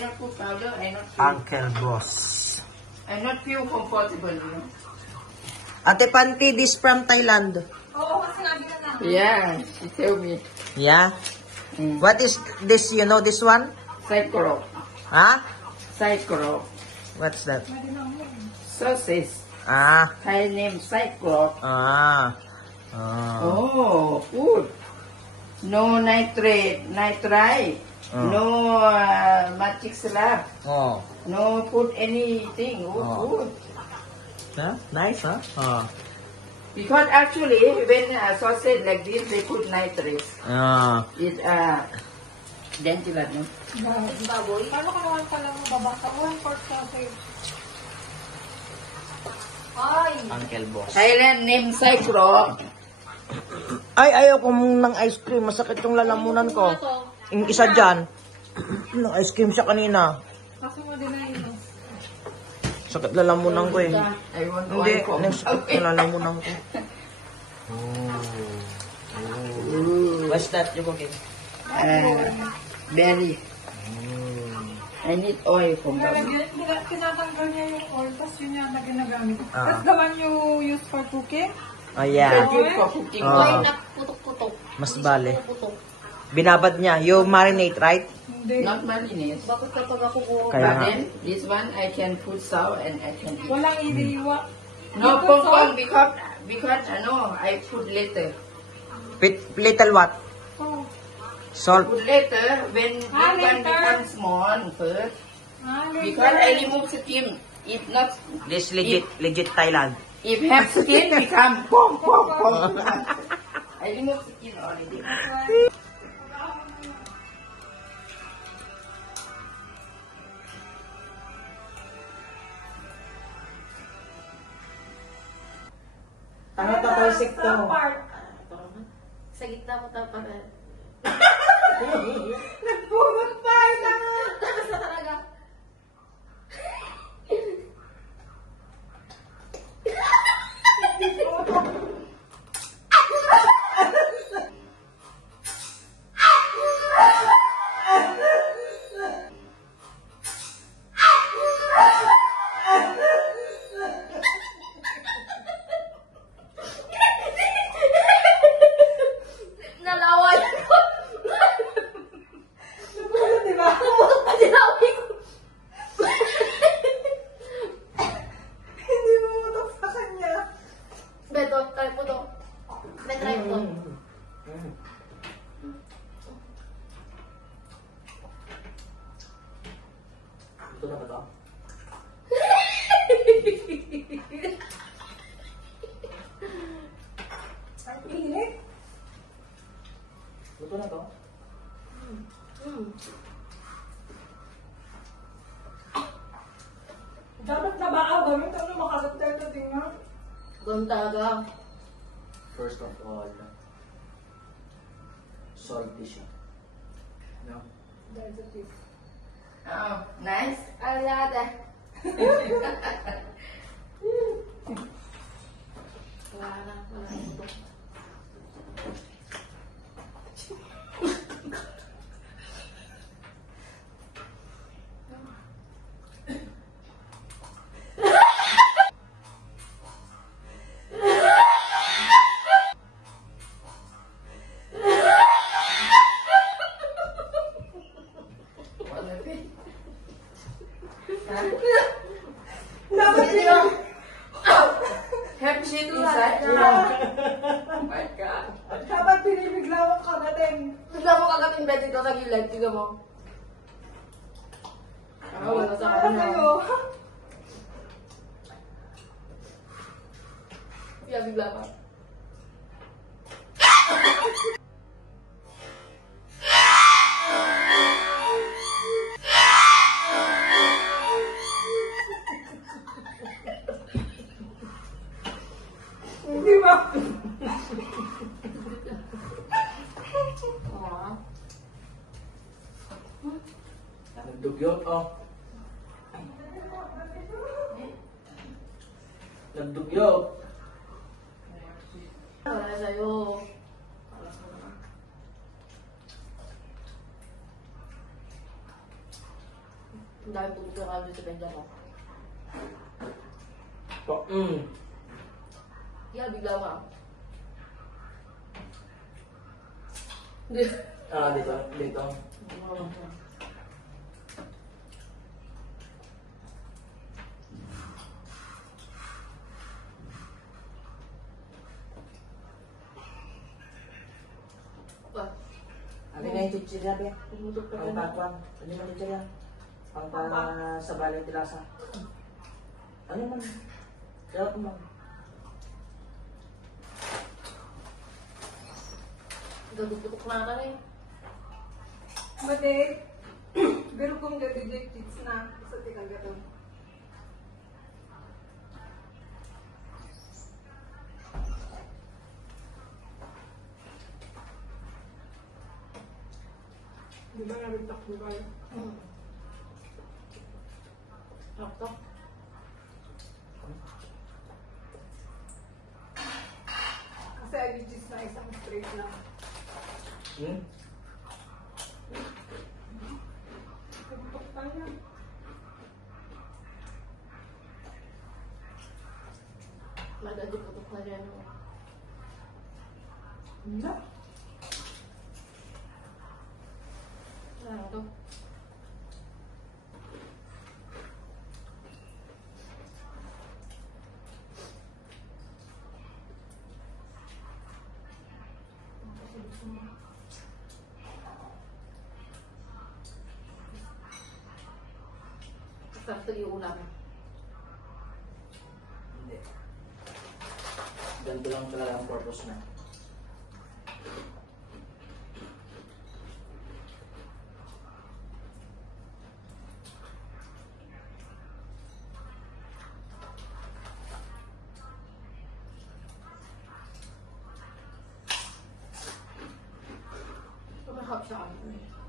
not put powder. I not feel, Uncle Boss. I not feel comfortable, you know. Ate Panty, this from Thailand. Oo, kasi sinabi ka na. Yeah, she tell me. Yeah? What is this, you know this one? Psychro. Huh? Psychro. What's that? Sausage. Ah. Thai name Psychro. Ah. Oh, good. No nitrate, no magic slab, Oh. no put anything. Oh, good. Huh? Nice, huh? Oh. Because actually, when sausage like this, they put nitrate. Ah. It dangerous, no? Baboy. Paano ka naman pala mo babasa? 1/4 sausage. Ay! Uncle Boss. Thailand name Psychro. Ay, ayaw ko ng ice cream. Masakit yung lalamunan ko. Yung isa dyan. Ng ice cream siya kanina. Kasi mo din na yun. Sakit lalamunan ko eh. I want Hindi, one from. sakit yung lalamunan ko. What's that you cooking? Berry. I need oil from that. Tinatanggal niya yung oil, tapos yun yung na ginagamit. Ah. Tapos gawan yung use for cooking. Oh yeah. Good for cooking Ah. oil. na putok-putok. Mas bale. Putok. Binabad niya. You marinate, right? Hindi. Not marinade. Bakit kapag ako ko... Kaya But nga. then, this one I can put sour and I can eat. Walang iniiwa. No, pong because I put later. Little what? Oh. Salt. Put later when this one later. becomes small first. Because I remove skin. If not, This legit Thailand. if have skin become pom pom pom. I remove skin already. Ano tatalsik to? Sa gitna mo tapos. Nagpugot pa! Tapos na talaga. Nalawan ko. Diba? Pumutok pa sinabi ko. Hindi mumutok sa kanya. Beto, try po to. Try po to. Ito na ba to? Ang init. Ito na to? Dapat na ba ako gamit? Ano makalatay ito din nga? Ganun talaga. First of all, salty siya. No? There's a tip. Oh, nice. Alada. Wala na. Wala na ito. Dapat yun! Have shit inside. Oh my God. Dapat pinibiglawan ka na din. Bigla mo kagating bed dito sa gilid. Tignan mo. Wala sa Dapat kanya. kayo. Yeah, bigla pa. Hindi ba? Aw. Nagdugyot, oh. Nagdugyot. Wala sa'yo. Ang dami po dito kami sa benda ko. Yeah, bigla ka. Hindi. Dito. Pa. Ano na yung chichirya, be? Tumutok pa Ang rin. tatuan. Ano yung chichirya? Ang sa balay tilasa. Ano man? Dapat mo. Gagutok na ka rin. Mate, pero kung gagawin kids na, sa tikang gato. Di ba namin takbo kayo? Sakto. Kasi IBGs na isang straight lang. Tutok pa yan. Madali putok na rin. Hindi. Ano to? Sarap ito iulam. Hindi. Ganito lang talaga ang purpose na. Masarap siya.